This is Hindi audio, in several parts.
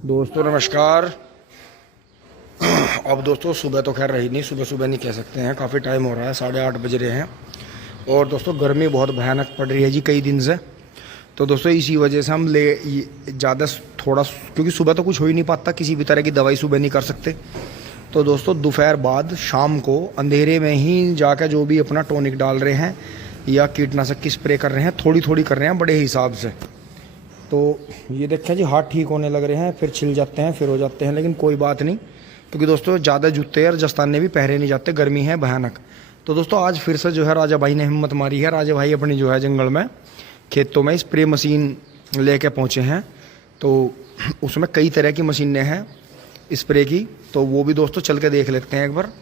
दोस्तों नमस्कार। अब दोस्तों सुबह तो खैर रही नहीं, सुबह सुबह नहीं कह सकते हैं, काफ़ी टाइम हो रहा है, 8:30 बज रहे हैं। और दोस्तों गर्मी बहुत भयानक पड़ रही है जी कई दिन से। तो दोस्तों इसी वजह से हम ज़्यादा थोड़ा, क्योंकि सुबह तो कुछ हो ही नहीं पाता, किसी भी तरह की दवाई सुबह नहीं कर सकते। तो दोस्तों दोपहर बाद शाम को अंधेरे में ही जाकर जो भी अपना टॉनिक डाल रहे हैं या कीटनाशक की स्प्रे कर रहे हैं, थोड़ी थोड़ी कर रहे हैं बड़े हिसाब से। तो ये देखें जी, हाथ ठीक होने लग रहे हैं, फिर छिल जाते हैं, फिर हो जाते हैं, लेकिन कोई बात नहीं, क्योंकि दोस्तों ज़्यादा जूते और दस्ताने भी पहरे नहीं जाते, गर्मी है भयानक। तो दोस्तों आज फिर से जो है राजा भाई ने हिम्मत मारी है। राजा भाई अपनी जो है जंगल में खेतों में स्प्रे मशीन लेके पहुँचे हैं। तो उसमें कई तरह की मशीनें हैं स्प्रे की, तो वो भी दोस्तों चल के देख लेते हैं एक बार।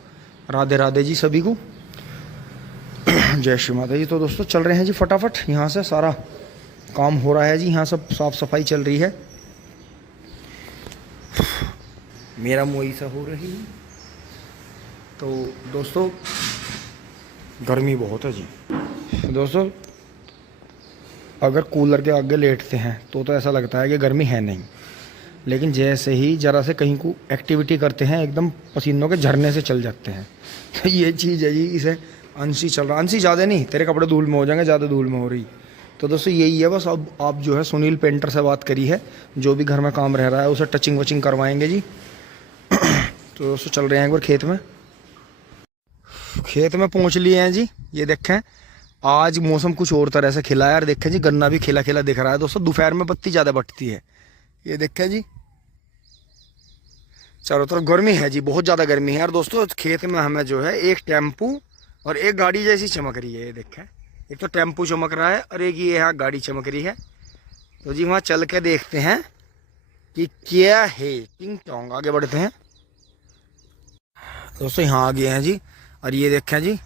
राधे राधे जी सभी को, जय श्री माता जी। तो दोस्तों चल रहे हैं जी फटाफट, यहाँ से सारा काम हो रहा है जी, यहाँ सब साफ सफाई चल रही है। मेरा मुँह सा हो रही है। तो दोस्तों गर्मी बहुत है जी। दोस्तों अगर कूलर के आगे लेटते हैं तो ऐसा लगता है कि गर्मी है नहीं, लेकिन जैसे ही ज़रा से कहीं को एक्टिविटी करते हैं एकदम पसीनों के झरने से चल जाते हैं। तो ये चीज़ है जी, इसे अंशी चल रहा, अंशी ज़्यादा नहीं, तेरे कपड़े धूल में हो जाएंगे, ज़्यादा धूल में हो रही। तो दोस्तों यही है बस। अब आप जो है सुनील पेंटर से बात करी है, जो भी घर में काम रह रहा है उसे टचिंग वचिंग करवाएंगे जी। तो दोस्तों चल रहे हैं एक बार खेत में। खेत में पहुंच लिए हैं जी। ये देखें आज मौसम कुछ और तरह से खिला है यार। देखें जी गन्ना भी खिला खिला दिख रहा है दोस्तों। दोपहर में पत्ती ज़्यादा बटती है। ये देखें जी चारों तरफ गर्मी है जी, बहुत ज़्यादा गर्मी है। और दोस्तों खेत में हमें जो है एक टेम्पू और एक गाड़ी जैसी चमक रही है। ये देखें, एक तो टेम्पू चमक रहा है और एक ये यहाँ गाड़ी चमक रही है। तो जी वहाँ चल के देखते हैं कि क्या है। टिंग टोंग आगे बढ़ते हैं दोस्तों। यहाँ आ गए हैं जी, और ये देखें जी,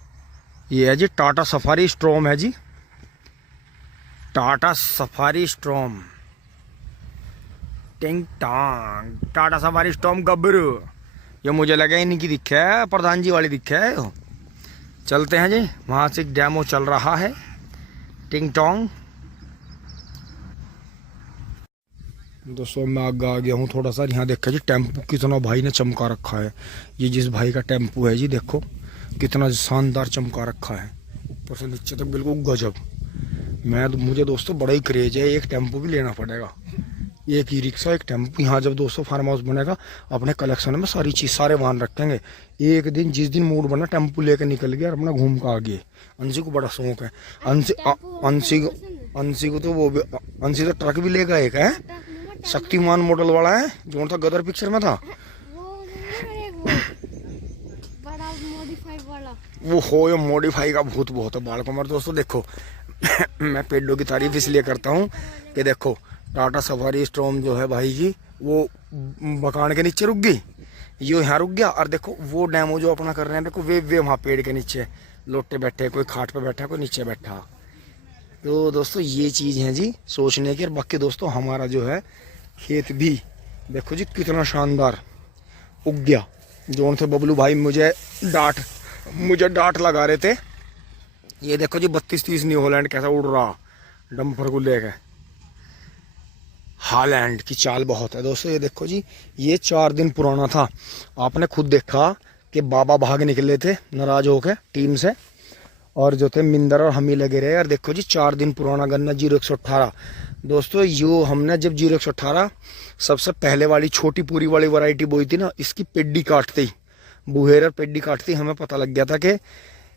ये है जी टाटा सफारी स्ट्रॉम है जी, टाटा सफारी स्ट्रॉम। टिंग टोंग टाटा सफारी स्ट्रॉम गब्बरू। ये मुझे लगा इन्हीं की दिखे है, प्रधान जी वाली दिखे है। चलते हैं जी, वहाँ से एक डेमो चल रहा है। टिंग टोंग। दोस्तों मैं आगे आ गया हूँ थोड़ा सा। यहाँ देखा जी टेम्पू कितना भाई ने चमका रखा है। ये जिस भाई का टेम्पू है जी, देखो कितना शानदार चमका रखा है, ऊपर से नीचे तक बिल्कुल गजब। मुझे दोस्तों बड़ा ही क्रेज है, एक टेम्पू भी लेना पड़ेगा, एक ई रिक्शा एक टेम्पू। यहाँ जब दोस्तों फार्म हाउस बनेगा, अपने कलेक्शन में सारी चीज़ सारे वाहन रखेंगे। एक दिन जिस दिन मूड बना टेम्पू लेकर निकल गया और अपना घूम का आ गए। अंशी को बड़ा शौक है। अंशी को तो वो भी, अंशी तो ट्रक भी लेगा एक है, शक्तिमान मॉडल वाला है, जो था गदर पिक्चर में था वो हो। ये मॉडिफाई का भूत बहुत है बाल कमर। दोस्तों देखो मैं पेडों की तारीफ इसलिए करता हूँ कि देखो टाटा सफारी स्ट्रॉम जो है भाई जी, वो मकान के नीचे रुक गई, ये यहाँ रुक गया। और देखो वो डेमो जो अपना कर रहे हैं, देखो वे वहाँ पेड़ के नीचे लोटे बैठे, कोई खाट पे बैठा, कोई नीचे बैठा। तो दोस्तों ये चीज़ है जी सोचने की। और बाकी दोस्तों हमारा जो है खेत भी देखो जी कितना शानदार उग गया। जो थे बबलू भाई मुझे डांट लगा रहे थे। ये देखो जी 32-30 न्यू हॉलैंड कैसा उड़ रहा डंपर को लेकर। हॉलैंड की चाल बहुत है दोस्तों। ये देखो जी, ये 4 दिन पुराना था। आपने खुद देखा कि बाबा भाग निकले थे नाराज होकर टीम से, और जो थे मिंदर और हम ही लगे रहे। यार देखो जी 4 दिन पुराना गन्ना 0118। दोस्तों यो हमने जब 0118 सबसे पहले वाली छोटी पूरी वाली वैरायटी बोई थी ना, इसकी पेड्डी काटते ही, बुहेर और पेड्डी काटते ही हमें पता लग गया था कि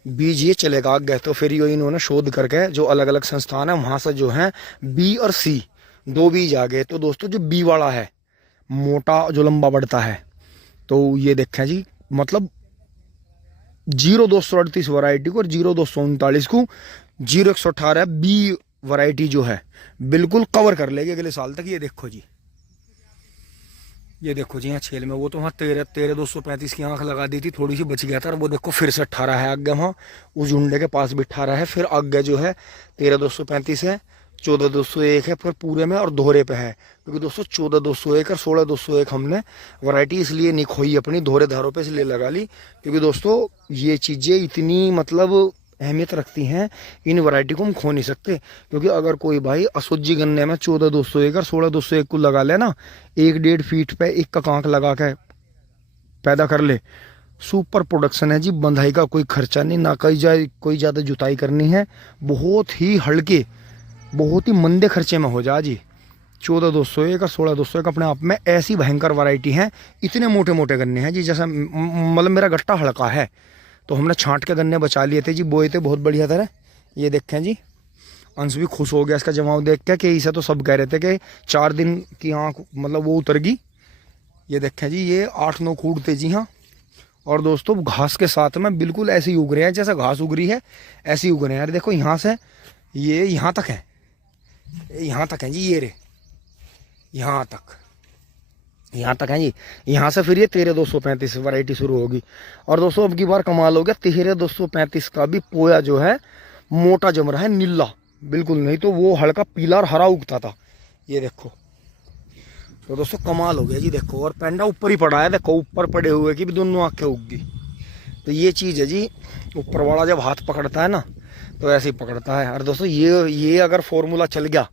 बीज ये चलेगा आगे। तो फिर यो इन्होंने शोध करके जो अलग अलग संस्थान है वहाँ से जो है बी और सी 2 बीज आ गए। तो दोस्तों जो बी वाला है मोटा जो लंबा बढ़ता है, तो ये देखें जी मतलब 0238 वैरायटी को और 0239 को 0118 बी वैरायटी जो है बिल्कुल कवर कर लेगी अगले साल तक। ये देखो जी, ये देखो जी यहाँ छेल में वो तो वहाँ 13 की आंख लगा दी थी, थोड़ी सी बच गया था। और वो देखो फिर से 18 है आगे, वहाँ उस झुंडे के पास भी 18 है। फिर आगे जो है 13,235 है, 14,201 है फिर पूरे में और दोहरे पे है। क्योंकि दोस्तों 14,201 और 16,201 हमने वैरायटी इसलिए नहीं खोई अपनी दोहरे धारों पे इसलिए लगा ली, क्योंकि दोस्तों ये चीज़ें इतनी मतलब अहमियत रखती हैं, इन वैरायटी को हम खो नहीं सकते। क्योंकि अगर कोई भाई असुज्जी गन्ने में 14,201 और 16,201 को लगा ले ना, 1-1.5 फीट पे एक का कांक लगा के पैदा कर ले, सुपर प्रोडक्शन है जी। बंधाई का कोई खर्चा नहीं, ना कोई ज़्यादा जुताई करनी है, बहुत ही हल्के, बहुत ही मंदे खर्चे में हो जा जी। 14,201 और 16,201 अपने आप में ऐसी भयंकर वैरायटी हैं। इतने मोटे मोटे गन्ने हैं जी, जैसा मतलब मेरा गट्टा हल्का है तो हमने छांट के गन्ने बचा लिए थे जी, बोए थे बहुत बढ़िया तरह। ये देखें जी, अंश भी खुश हो गया इसका जमाव देख के कि इसे तो सब कह रहे थे कि 4 दिन की आँख मतलब वो उतर गई। ये देखें जी, ये 8-9 खूट थे जी हाँ। और दोस्तों घास के साथ में बिल्कुल ऐसे ही उग रहे हैं, जैसा घास उग रही है ऐसे ही उग रहे हैं यार। देखो यहाँ से ये यहाँ तक है, यहाँ तक है जी, ये रे यहाँ तक है जी। यहाँ से फिर ये 13,235 वैरायटी शुरू होगी। और दोस्तों अब की बार कमाल हो गया, 13,235 का भी पोया जो है मोटा जम रहा है, नीला बिल्कुल नहीं तो वो हल्का पीला और हरा उगता था। ये देखो तो दोस्तों कमाल हो गया जी। देखो और पेंडा ऊपर ही पड़ा है, देखो ऊपर पड़े हुए की भी दोनों आंखें उग गई। तो ये चीज़ है जी, ऊपर वाला जब हाथ पकड़ता है ना तो ऐसे ही पकड़ता है। और दोस्तों ये अगर फॉर्मूला चल गया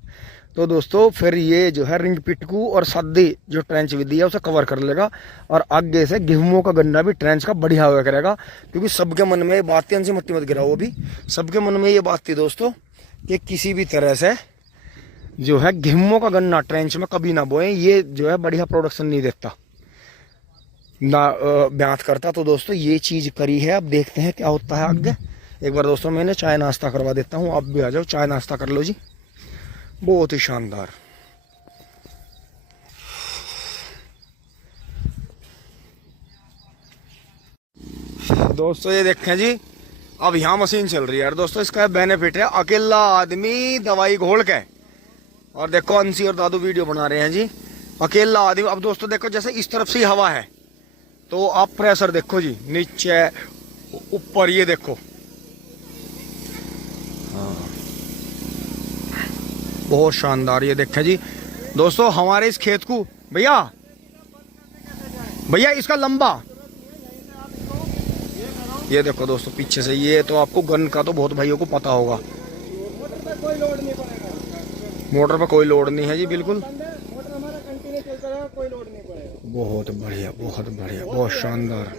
तो दोस्तों फिर ये जो है रिंग पिटकू और सादी जो ट्रेंच विधि है उसे कवर कर लेगा। और आगे से गेहूं का गन्ना भी ट्रेंच का बढ़िया हुआ करेगा। क्योंकि सबके मन में ये बात थी, अंशी मट्टी मत गिरा, वो भी सबके मन में ये बात थी दोस्तों कि किसी भी तरह से जो है गेहूं का गन्ना ट्रेंच में कभी ना बोए, ये जो है बढ़िया प्रोडक्शन नहीं देता ना ब्यात करता। तो दोस्तों ये चीज़ करी है, अब देखते हैं क्या होता है आगे। एक बार दोस्तों मैंने चाय नाश्ता करवा देता हूँ, आप भी आ जाओ चाय नाश्ता कर लो जी, बहुत ही शानदार। दोस्तों ये देखें जी, अब यहाँ मशीन चल रही है यार। दोस्तों इसका बेनिफिट है, अकेला आदमी दवाई घोल के, और देखो अंशी और दादू वीडियो बना रहे हैं जी, अकेला आदमी। अब दोस्तों देखो जैसे इस तरफ से ही हवा है तो आप प्रेशर देखो जी, नीचे ऊपर, ये देखो बहुत शानदार। ये देखें जी दोस्तों हमारे इस खेत को, भैया इसका लंबा, ये देखो दोस्तों पीछे से, ये तो आपको गन का तो बहुत भाइयों को पता होगा। मोटर पर कोई लोड नहीं है जी, बिल्कुल बहुत बढ़िया, बहुत बढ़िया, बहुत शानदार।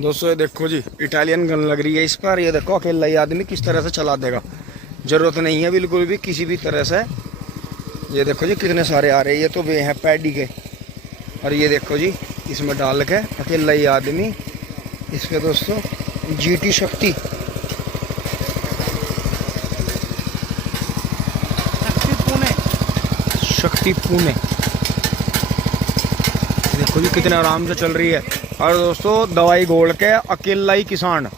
दोस्तों ये देखो जी इटालियन गन लग रही है इस पर। ये देखो अकेला ही आदमी किस तरह से चला देगा, जरूरत नहीं है बिल्कुल भी किसी भी तरह से। ये देखो जी कितने सारे आ रहे हैं, ये तो वे हैं पैडी के। और ये देखो जी इसमें डाल के अकेला ही आदमी इस पे दोस्तों GT शक्ति पुणे देखो जी कितने आराम से चल रही है। और दोस्तों दवाई घोल के अकेला ही किसान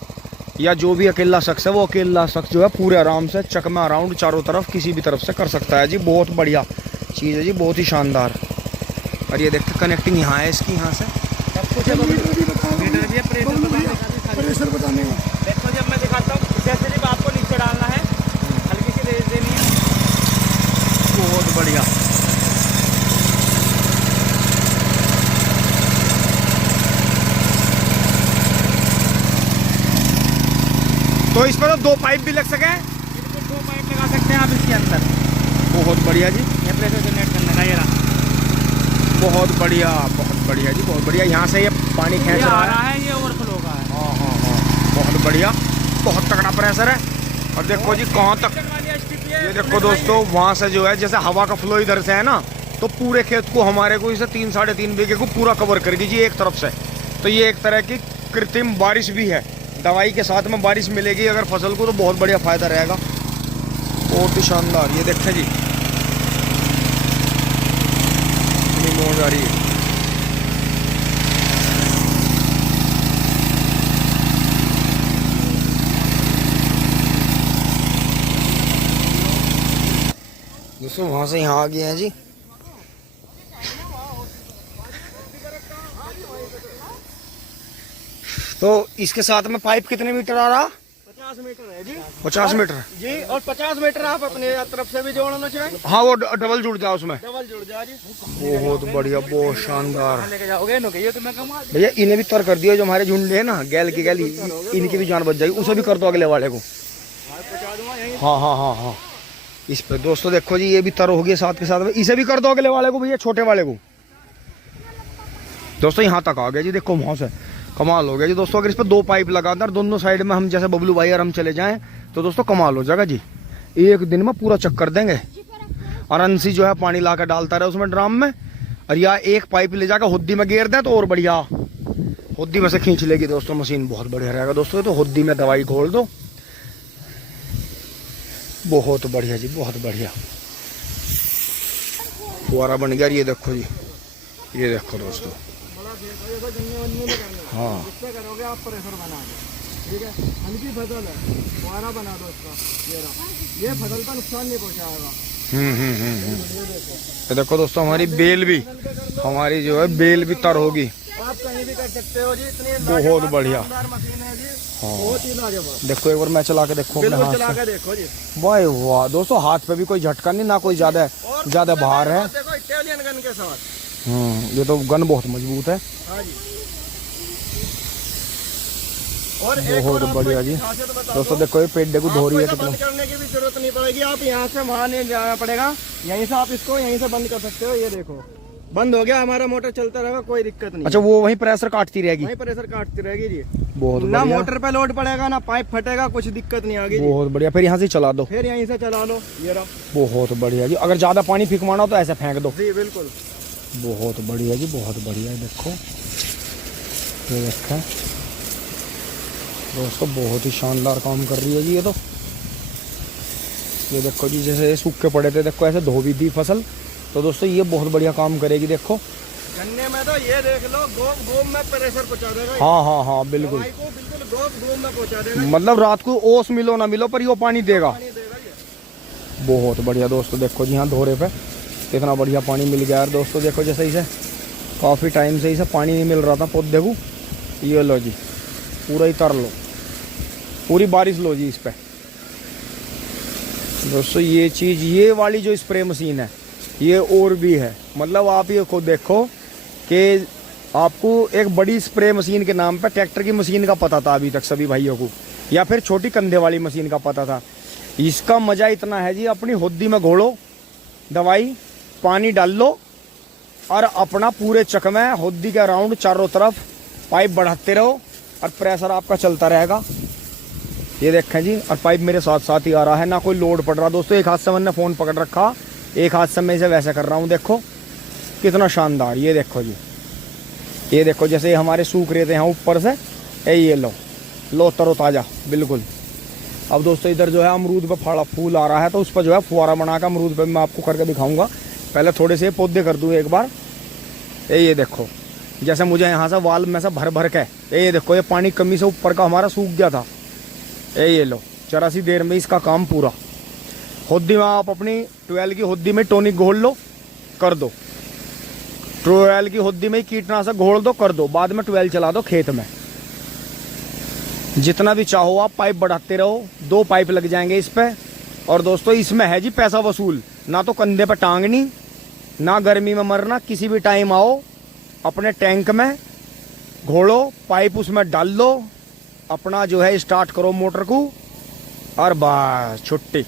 या जो भी अकेला शख्स है, वो अकेला शख्स जो है पूरे आराम से चकमा अराउंड चारों तरफ किसी भी तरफ से कर सकता है जी। बहुत बढ़िया चीज़ है जी, बहुत ही शानदार। और ये देखते कनेक्टिंग यहाँ है इसकी, यहाँ से सब कुछ प्रेशर बताने का। देखो जब मैं दिखाता हूँ जैसे सिर्फ आपको नीचे डालना है, हल्की सी रेस देनी है। बहुत बढ़िया। तो इस पर तो 2 पाइप भी लग सके, बिल्कुल 2 पाइप लगा सकते हैं आप इसके अंदर। बहुत बढ़िया जी, ये प्रेशर जनरेट करने का ये रहा। बहुत बढ़िया, बहुत बढ़िया जी, बहुत बढ़िया। यहाँ से ये पानी खींच रहा है, ये ओवरफ्लो का है। हाँ, बहुत बढ़िया, बहुत तगड़ा प्रेशर है। और देखो जी कहाँ तक, ये देखो दोस्तों वहाँ से जो है जैसे हवा का फ्लो इधर से है ना, तो पूरे खेत को हमारे को इसे 3-3.5 बीघे को पूरा कवर कर दीजिए एक तरफ से। तो ये एक तरह की कृत्रिम बारिश भी है, दवाई के साथ में बारिश मिलेगी अगर फसल को, तो बहुत बढ़िया फायदा रहेगा। बहुत ही शानदार। ये देखें जी कितनी मौज आ रही है। दोस्तों वहां से यहाँ आ गए हैं जी। तो इसके साथ में पाइप कितने मीटर आ रहा? 50 50 मीटर है जी। 50 मीटर जी, और 50 मीटर आप अपने तरफ से भी जोड़ना चाहें, हाँ वो डबल जुड़ जाए उसमें। डबल जुड़ जाए जी। बहुत बढ़िया, बहुत शानदार लेके जाओगे नो, ये तो मैं कमाल। भैया। इन्हें भी तर कर दिया, जो हमारे झुंड है ना गैल की गैल, इनकी भी जान बच जाएगी। उसे भी कर दो अगले वाले को। पहुंचा दूंगा यहीं। हाँ हाँ हाँ हाँ, इस पे दोस्तों देखो जी, ये भी तर हो गया साथ के साथ में। इसे भी कर दो अगले वाले को भैया, छोटे वाले को। दोस्तों यहाँ तक आ गया जी, देखो वहां से कमाल हो गया जी दोस्तों। अगर इस पे 2 पाइप लगा दें दोनों साइड में, हम जैसे बबलू भाई और हम चले जाएं तो दोस्तों कमाल हो जाएगा जी। एक दिन में पूरा चक्कर देंगे। और अंशी जो है पानी ला कर डालता रहे उसमें ड्राम में, और या एक पाइप ले जाकर हुद्दी में गेर दें तो और बढ़िया, हुद्दी में से खींच लेगी दोस्तों मशीन। बहुत बढ़िया रहेगा दोस्तों। तो हुद्दी में दवाई घोल दो, बहुत बढ़िया जी, बहुत बढ़िया फुहारा बन गया। ये देखो जी, ये देखो दोस्तों। हाँ इससे करोगे आप प्रेशर बना दो, ठीक है। हल्की फसल है, फुहारा बना दो इसका। ये फसल का नुकसान नहीं पहुंचाएगा। ये देखो दोस्तों, हमारी बेल भी, हमारी जो है बेल भी तर होगी। आप कहीं भी कर सकते हो जी, इतनी बहुत बढ़िया मशीन है जी। हाँ। बहुत ही लाजवाब। देखो एक बार मैं चला के देखो अपने बिल्कुल हाथ चला से। के देखो जी। वाह वाह दोस्तों, हाथ पे भी कोई झटका नहीं, ना कोई ज्यादा भार है। देखो इटालियन गन के साथ। ये तो गन बहुत मजबूत है। हाँ जी। और एक बहुत और आपको बढ़िया एक जी खासियत बता दोस्तों। दूं, देखो ये पेड़ देखो धो रही है आपको कितना। बंद करने की भी जरूरत नहीं पड़ेगी। आप यहाँ से वहाँ नहीं जाना पड़ेगा, यहीं से आप इसको यहीं से बंद कर सकते हो। ये देखो बंद हो गया, हमारा मोटर चलता रहेगा, कोई दिक्कत नहीं। अच्छा, वो वहीं प्रेशर काटती रहेगी। वहीं प्रेशर काटती रहेगी जी। बहुत ना बढ़िया, मोटर पे लोड पड़ेगा, ना पाइप फटेगा, कुछ दिक्कत नहीं आएगी जी। बहुत बढ़िया। फिर यहाँ से चला दो, फिर यहीं से चला लो। ये रहा। बहुत बढ़िया जी। अगर ज्यादा पानी फिकवाना हो तो ऐसे फेंक दो। जी बिल्कुल। बहुत बढ़िया जी, बहुत बढ़िया। देखो ये देखा दोस्तों, बहुत ही शानदार काम कर रही है जी ये तो। ये देखो जी, जैसे ये सूखे पड़े थे, देखो ऐसे धो भी दी फसल। तो दोस्तों ये बहुत बढ़िया काम करेगी। देखो गन्ने में तो ये देख लो, गोम में प्रेशर पहुंचा देगा। हाँ हाँ हाँ बिल्कुल। दवाई को बिल्कुल गोम में पहुंचा देगा। मतलब रात को ओस मिलो ना मिलो पर ये पानी देगा। पानी देगा ये। बहुत बढ़िया दोस्तों। देखो जी, यहाँ धोरे पे कितना बढ़िया पानी मिल गया यार दोस्तों। देखो जैसे इसे काफ़ी टाइम से इसे पानी नहीं मिल रहा था पौधे को। ये लो जी, पूरा ही तर लो, पूरी बारिश लो जी इस पे दोस्तों। ये चीज़, ये वाली जो स्प्रे मशीन है, ये और भी है। मतलब आप ये खुद देखो कि आपको एक बड़ी स्प्रे मशीन के नाम पे ट्रैक्टर की मशीन का पता था अभी तक सभी भाइयों को, या फिर छोटी कंधे वाली मशीन का पता था। इसका मज़ा इतना है जी, अपनी हुद्दी में घोलो दवाई, पानी डाल लो और अपना पूरे चक में हुद्दी के राउंड चारों तरफ पाइप बढ़ाते रहो और प्रेशर आपका चलता रहेगा। ये देखें जी, और पाइप मेरे साथ साथ ही आ रहा है, ना कोई लोड पड़ रहा दोस्तों। एक हाथ से मैंने फ़ोन पकड़ रखा, एक हाथ से मैं इसे वैसे कर रहा हूँ। देखो कितना शानदार। ये देखो जी, ये देखो जैसे हमारे सूख रहे थे यहाँ ऊपर से, ये लो तरोताज़ा बिल्कुल। अब दोस्तों इधर जो है अमरूद पे फाड़ा फूल आ रहा है, तो उस पर जो है फुहारा बना कर अमरूद पे मैं आपको करके दिखाऊंगा। पहले थोड़े से पौधे कर दूँ एक बार। ये देखो जैसे मुझे यहाँ से वाल में से भर भर के, ये देखो ये पानी कमी से ऊपर का हमारा सूख गया था। ये लो, जरा सी देर में इसका काम पूरा। हुद्दी में आप अपनी 12 की हुद्दी में टॉनिक घोल लो, कर दो। 12 की हुद्दी में कीटनाशक घोल दो, कर दो। बाद में 12 चला दो खेत में। जितना भी चाहो आप पाइप बढ़ाते रहो, 2 पाइप लग जाएंगे इस पे। और दोस्तों इसमें है जी पैसा वसूल, ना तो कंधे पे टांगनी, ना गर्मी में मरना। किसी भी टाइम आओ, अपने टैंक में घोड़ो, पाइप उसमें डाल लो, अपना जो है स्टार्ट करो मोटर को, और बस छुट्टी।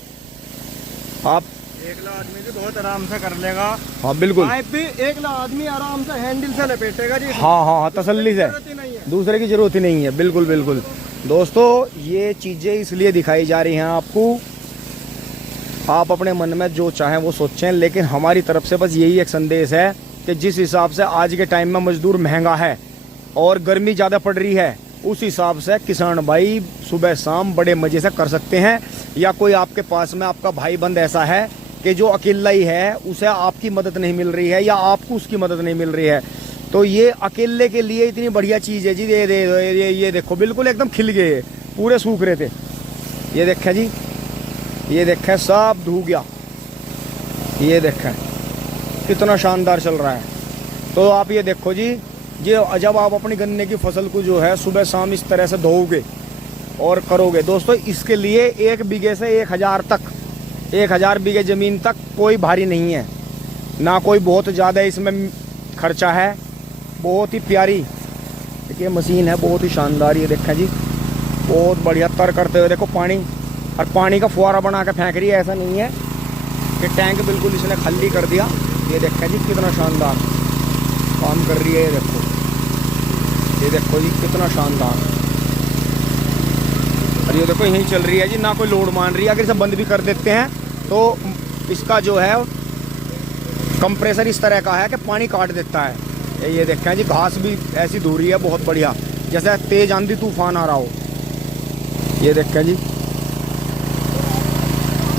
आप एकला आदमी भी बहुत आराम से कर लेगा। हाँ बिल्कुल, पाइप भी एकला आदमी आराम से हैंडल से लपेटेगा जी। हाँ हाँ हाँ, तसल्ली से, जरूरत ही नहीं है। दूसरे की जरूरत ही नहीं है। बिल्कुल बिल्कुल दोस्तों, ये चीज़ें इसलिए दिखाई जा रही हैं आपको, आप अपने मन में जो चाहें वो सोचें। लेकिन हमारी तरफ से बस यही एक संदेश है कि जिस हिसाब से आज के टाइम में मजदूर महंगा है और गर्मी ज़्यादा पड़ रही है, उस हिसाब से किसान भाई सुबह शाम बड़े मज़े से कर सकते हैं। या कोई आपके पास में आपका भाई बंद ऐसा है कि जो अकेला ही है, उसे आपकी मदद नहीं मिल रही है या आपको उसकी मदद नहीं मिल रही है, तो ये अकेले के लिए इतनी बढ़िया चीज़ है जी। ये देखो बिल्कुल एकदम खिल गए, पूरे सूख रहे थे। ये देखें जी, ये देखें सब धो गया। ये देखें कितना शानदार चल रहा है। तो आप ये देखो जी, ये जब आप अपनी गन्ने की फसल को जो है सुबह शाम इस तरह से धोओगे, और करोगे दोस्तों, इसके लिए 1 बीघे से 1000 तक, 1000 बीघे ज़मीन तक कोई भारी नहीं है, ना कोई बहुत ज़्यादा इसमें खर्चा है। बहुत ही प्यारी देखिए मशीन है, बहुत ही शानदार। ये देखें जी, बहुत बढ़िया तर करते हुए देखो पानी, और पानी का फुहारा बना के फेंक रही है। ऐसा नहीं है कि टैंक बिल्कुल इसने खाली कर दिया। ये देखें जी कितना शानदार काम कर रही है। ये देखो जी कितना शानदार। और ये देखो यहीं चल रही है जी, ना कोई लोड मान रही है। अगर इसे बंद भी कर देते हैं तो इसका जो है कंप्रेसर इस तरह का है कि पानी काट देता है। ये देखें जी, घास भी ऐसी धो रही है बहुत बढ़िया, जैसे तेज आंधी तूफान आ रहा हो। ये देखें जी,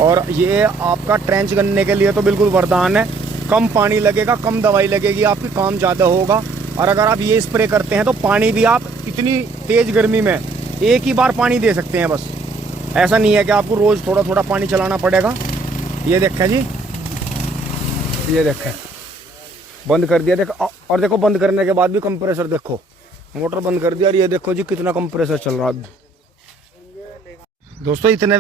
और ये आपका ट्रेंच करने के लिए तो बिल्कुल वरदान है। कम पानी लगेगा, कम दवाई लगेगी, आपकी काम ज़्यादा होगा। और अगर आप ये स्प्रे करते हैं तो पानी भी आप इतनी तेज़ गर्मी में एक ही बार पानी दे सकते हैं बस। ऐसा नहीं है कि आपको रोज़ थोड़ा थोड़ा पानी चलाना पड़ेगा। ये देखें जी, ये देखें बंद कर दिया। देखो, और देखो बंद करने के बाद भी कंप्रेसर देखो, मोटर बंद कर दिया और ये देखो जी कितना कंप्रेसर चल रहा है दोस्तों। इतने